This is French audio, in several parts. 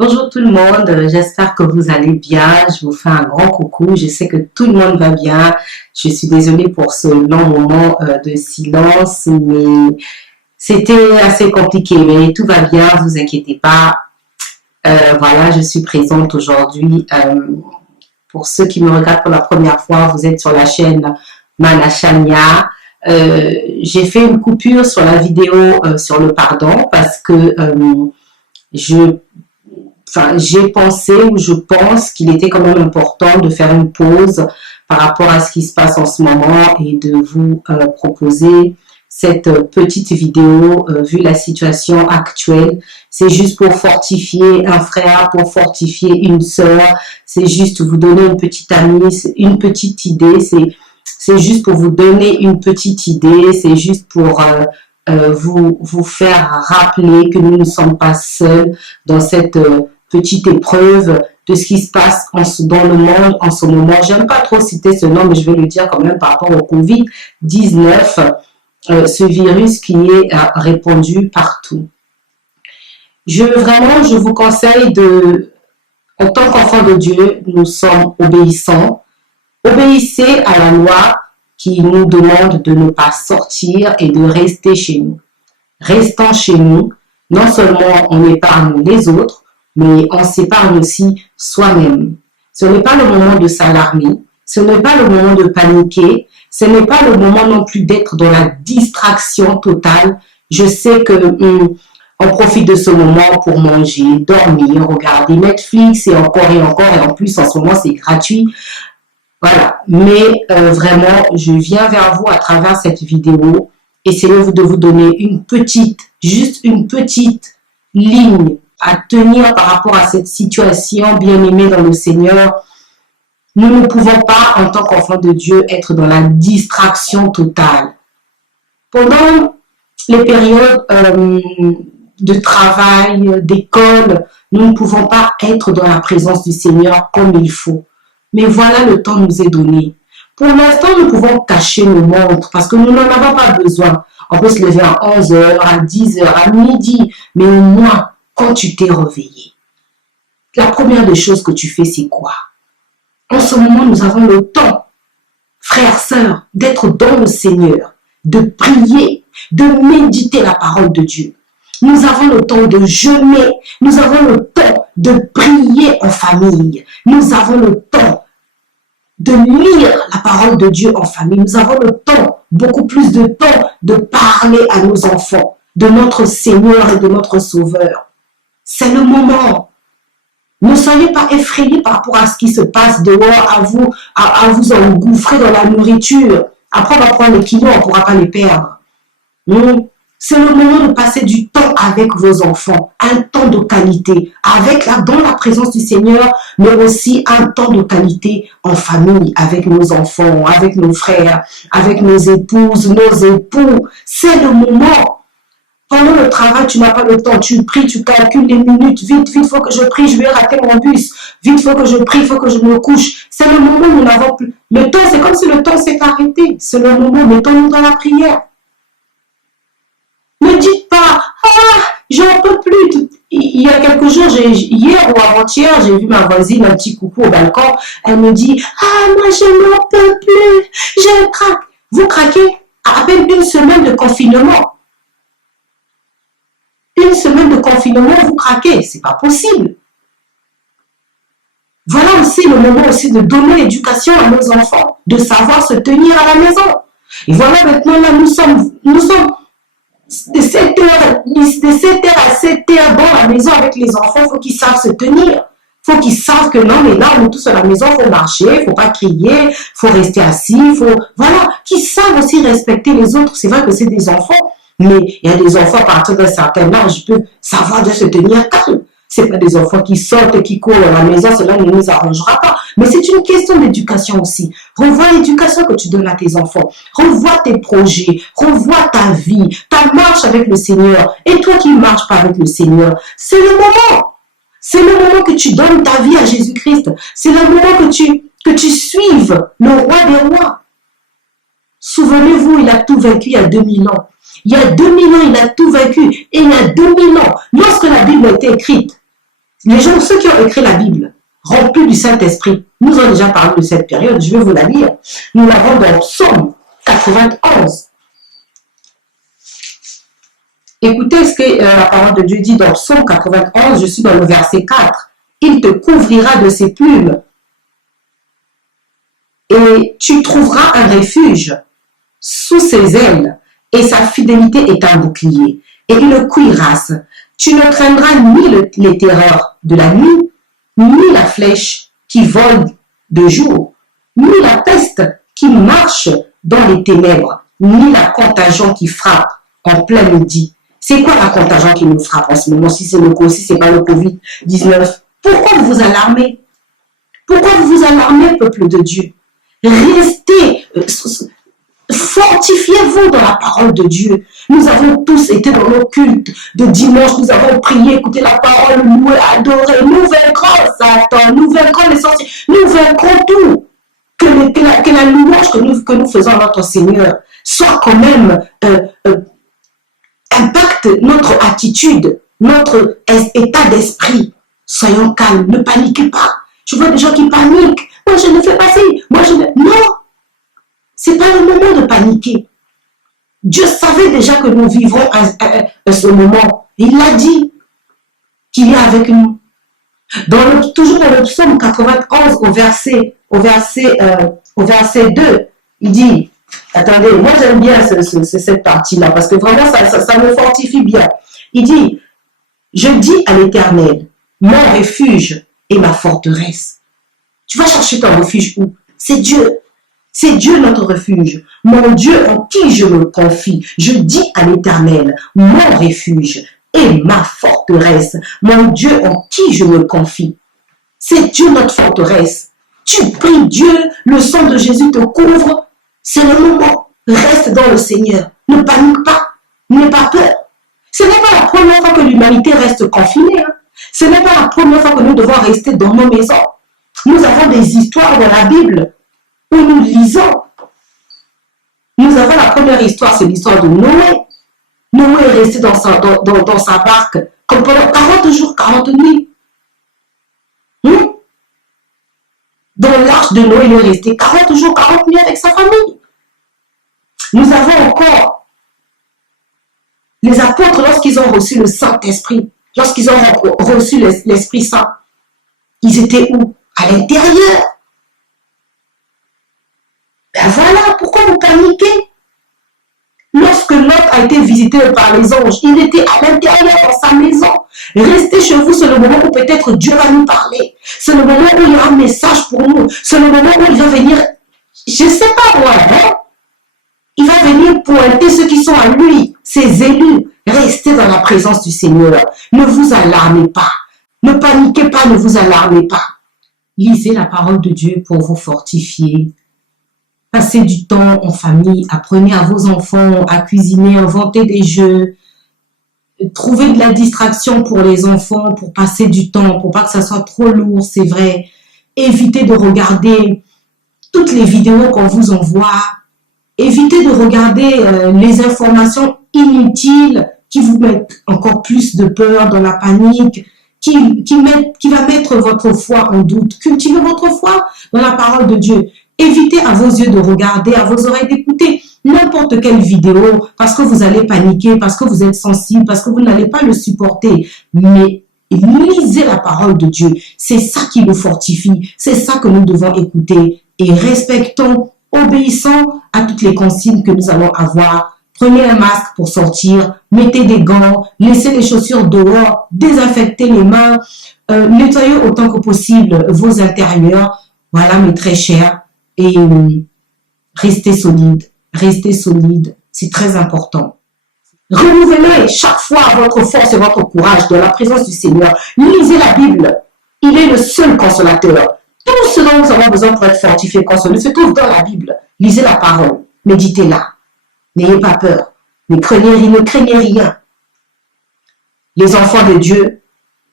Bonjour tout le monde, j'espère que vous allez bien. Je vous fais un grand coucou. Je sais que tout le monde va bien. Je suis désolée pour ce long moment de silence, mais c'était assez compliqué. Mais tout va bien, vous inquiétez pas. Voilà, je suis présente aujourd'hui. Pour ceux qui me regardent pour la première fois, vous êtes sur la chaîne Manashania. J'ai fait une coupure sur la vidéo sur le pardon parce que je j'ai pensé ou je pense qu'il était quand même important de faire une pause par rapport à ce qui se passe en ce moment et de vous proposer cette petite vidéo vu la situation actuelle. C'est juste pour fortifier un frère, pour fortifier une sœur. C'est juste vous donner une petite amie, une petite idée. C'est juste pour vous donner une petite idée. C'est juste pour vous faire rappeler que nous ne sommes pas seuls dans cette petite épreuve de ce qui se passe dans le monde en ce moment. J'aime pas trop citer ce nom, mais je vais le dire quand même par rapport au Covid-19, ce virus qui est répandu partout. Je vous conseille en tant qu'enfant de Dieu, nous sommes obéissants. Obéissez à la loi qui nous demande de ne pas sortir et de rester chez nous. Restant chez nous, non seulement on épargne les autres, mais on s'épargne aussi soi-même. Ce n'est pas le moment de s'alarmer, ce n'est pas le moment de paniquer, ce n'est pas le moment non plus d'être dans la distraction totale. Je sais que on profite de ce moment pour manger, dormir, regarder Netflix et encore et encore, et en plus en ce moment c'est gratuit. Voilà, mais vraiment, je viens vers vous à travers cette vidéo, essayez de vous donner juste une petite ligne à tenir par rapport à cette situation, bien-aimée dans le Seigneur. Nous ne pouvons pas, en tant qu'enfants de Dieu, être dans la distraction totale. Pendant les périodes de travail, d'école, nous ne pouvons pas être dans la présence du Seigneur comme il faut. Mais voilà, le temps nous est donné. Pour l'instant, nous pouvons cacher nos montres parce que nous n'en avons pas besoin. On peut se lever à 11h, à 10h, à midi, mais au moins, quand tu t'es réveillé, la première des choses que tu fais, c'est quoi? En ce moment, nous avons le temps, frères, sœurs, d'être dans le Seigneur, de prier, de méditer la parole de Dieu. Nous avons le temps de jeûner, nous avons le temps de prier en famille, nous avons le temps de lire la parole de Dieu en famille, nous avons le temps, beaucoup plus de temps, de parler à nos enfants de notre Seigneur et de notre Sauveur. C'est le moment. Ne soyez pas effrayés par rapport à ce qui se passe dehors, à vous engouffrer dans la nourriture. Après, on va prendre les kilos, on ne pourra pas les perdre. C'est le moment de passer du temps avec vos enfants, un temps de qualité, dans la présence du Seigneur, mais aussi un temps de qualité en famille, avec nos enfants, avec nos frères, avec nos épouses, nos époux. C'est le moment. Pendant le travail, tu n'as pas le temps, tu pries, tu calcules les minutes, vite, il faut que je prie, je vais rater mon bus, vite, il faut que je prie, il faut que je me couche. C'est le moment où nous n'avons plus. Le temps, c'est comme si le temps s'est arrêté. C'est le moment, mettons-nous dans la prière. Ne dites pas, j'en peux plus. Il y a quelques jours, hier ou avant-hier, j'ai vu ma voisine, un petit coucou au balcon. Elle me dit, moi je n'en peux plus, je craque. Vous craquez à peine une semaine de confinement. Une semaine de confinement, vous craquez. C'est pas possible. Voilà aussi le moment aussi de donner l'éducation à nos enfants, de savoir se tenir à la maison. Et voilà maintenant, là, nous sommes de 7h à 7h dans la maison avec les enfants. Il faut qu'ils savent se tenir. Il faut qu'ils savent que non, mais là, on est tous à la maison, il faut marcher, il ne faut pas crier, il faut rester assis, voilà, qu'ils savent aussi respecter les autres. C'est vrai que c'est des enfants. Mais il y a des enfants à partir d'un certain âge qui peuvent savoir de se tenir calme. Ce n'est pas des enfants qui sortent et qui courent dans la maison, cela ne nous arrangera pas. Mais c'est une question d'éducation aussi. Revois l'éducation que tu donnes à tes enfants. Revois tes projets. Revois ta vie, ta marche avec le Seigneur. Et toi qui ne marches pas avec le Seigneur, c'est le moment. C'est le moment que tu donnes ta vie à Jésus-Christ. C'est le moment que tu suives le roi des rois. Souvenez-vous, il a tout vaincu il y a 2000 ans. Il y a 2000 ans, il a tout vaincu. Et il y a 2000 ans, lorsque la Bible a été écrite, Les gens, ceux qui ont écrit la Bible, remplis du Saint-Esprit, nous ont déjà parlé de cette période, je vais vous la lire. Nous l'avons dans Psaume 91. Écoutez ce que la parole de Dieu dit dans Psaume 91, je suis dans le verset 4. Il te couvrira de ses plumes et tu trouveras un refuge sous ses ailes et sa fidélité est un bouclier et une cuirasse. Tu ne craindras ni les terreurs de la nuit, ni la flèche qui vole de jour, ni la peste qui marche dans les ténèbres, ni la contagion qui frappe en plein midi. C'est quoi la contagion qui nous frappe en ce moment, si c'est pas le Covid-19? Pourquoi vous vous alarmez? Pourquoi vous vous alarmez, peuple de Dieu? Restez, fortifiez-vous dans la parole de Dieu. Nous avons tous été dans nos cultes de dimanche, nous avons prié, écouté la parole, loué, adoré. Nous vaincrons Satan, nous vaincrons les sorciers, nous vaincrons tout. Que la louange que nous faisons à notre Seigneur soit quand même impacte notre attitude, notre état d'esprit. Soyons calmes, ne paniquez pas. Je vois des gens qui paniquent. Moi, je ne fais pas ça. Moi, je ne... Non, c'est pas le moment de paniquer. Dieu savait déjà que nous vivrons à ce moment. Il l'a dit qu'il est avec nous. Toujours dans le psaume 91, au verset 2, il dit, attendez, moi j'aime bien cette partie-là, parce que vraiment ça me fortifie bien. Il dit, je dis à l'Éternel, mon refuge et ma forteresse. Tu vas chercher ton refuge où? C'est Dieu. C'est Dieu notre refuge. Mon Dieu en qui je me confie. Je dis à l'Éternel, mon refuge et ma forteresse. Mon Dieu en qui je me confie. C'est Dieu notre forteresse. Tu pries Dieu, le sang de Jésus te couvre. C'est le moment. Reste dans le Seigneur. Ne panique pas. N'aie pas peur. Ce n'est pas la première fois que l'humanité reste confinée. Ce n'est pas la première fois que nous devons rester dans nos maisons. Nous avons des histoires dans la Bible où nous lisons. Nous avons la première histoire, c'est l'histoire de Noé. Noé est resté dans sa barque comme pendant 40 jours, 40 nuits. Dans l'arche de Noé, il est resté 40 jours, 40 nuits avec sa famille. Nous avons encore les apôtres lorsqu'ils ont reçu le Saint-Esprit, lorsqu'ils ont reçu l'Esprit Saint. Ils étaient où? À l'intérieur. Ben voilà, pourquoi vous paniquez? Lorsque Lot a été visité par les anges, il était à l'intérieur dans sa maison. Restez chez vous, c'est le moment où peut-être Dieu va nous parler. C'est le moment où il y a un message pour nous. C'est le moment où il va venir, je ne sais pas moi, il va venir pointer ceux qui sont à lui, ses élus. Restez dans la présence du Seigneur. Ne vous alarmez pas. Ne paniquez pas, ne vous alarmez pas. Lisez la parole de Dieu pour vous fortifier. Passez du temps en famille, apprenez à vos enfants à cuisiner, inventez des jeux, trouvez de la distraction pour les enfants, pour passer du temps, pour pas que ça soit trop lourd, c'est vrai. Évitez de regarder toutes les vidéos qu'on vous envoie. Évitez de regarder les informations inutiles qui vous mettent encore plus de peur, dans la panique, qui va mettre votre foi en doute. Cultivez votre foi dans la parole de Dieu. Évitez à vos yeux de regarder, à vos oreilles d'écouter n'importe quelle vidéo parce que vous allez paniquer, parce que vous êtes sensible, parce que vous n'allez pas le supporter. Mais lisez la parole de Dieu. C'est ça qui nous fortifie. C'est ça que nous devons écouter. Et respectons, obéissons à toutes les consignes que nous allons avoir. Prenez un masque pour sortir, mettez des gants, laissez les chaussures dehors, désinfectez les mains, nettoyez autant que possible vos intérieurs. Voilà, mes très chers. Et restez solide, c'est très important. Renouvelez chaque fois votre force et votre courage dans la présence du Seigneur. Lisez la Bible, il est le seul consolateur. Tout ce dont nous avons besoin pour être fortifiés et consolés se trouve dans la Bible. Lisez la parole, méditez-la. N'ayez pas peur, ne craignez rien. Les enfants de Dieu,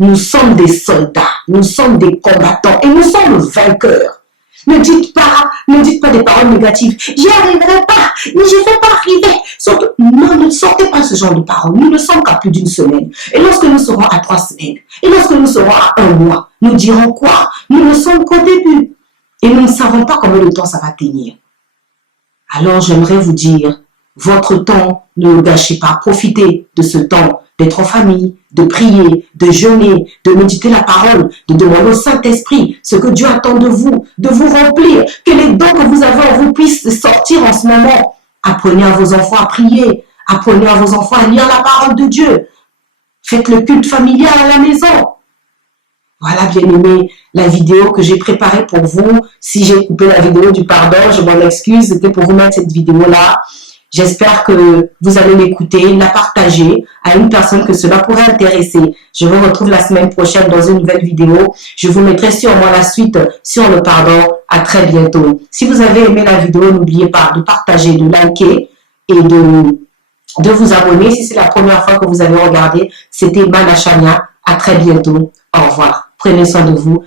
nous sommes des soldats, nous sommes des combattants et nous sommes vainqueurs. Ne dites pas des paroles négatives. J'y arriverai pas, mais je ne vais pas arriver. Surtout, non, ne sortez pas ce genre de paroles. Nous ne sommes qu'à plus d'une semaine. Et lorsque nous serons à 3 semaines, et lorsque nous serons à 1 mois, nous dirons quoi? Nous ne sommes qu'au début. Et nous ne savons pas combien de temps ça va tenir. Alors, j'aimerais vous dire, votre temps, ne le gâchez pas. Profitez de ce temps d'être en famille, de prier, de jeûner, de méditer la parole, de demander au Saint-Esprit ce que Dieu attend de vous remplir, que les dons que vous avez en vous puissent sortir en ce moment. Apprenez à vos enfants à prier, apprenez à vos enfants à lire la parole de Dieu. Faites le culte familial à la maison. Voilà, bien-aimés, la vidéo que j'ai préparée pour vous. Si j'ai coupé la vidéo du pardon, je m'en excuse. C'était pour vous mettre cette vidéo-là. J'espère que vous allez l'écouter, la partager à une personne que cela pourrait intéresser. Je vous retrouve la semaine prochaine dans une nouvelle vidéo. Je vous mettrai sûrement la suite sur le pardon. À très bientôt. Si vous avez aimé la vidéo, n'oubliez pas de partager, de liker et de vous abonner. Si c'est la première fois que vous avez regardé, c'était Mana Shania. À très bientôt. Au revoir. Prenez soin de vous.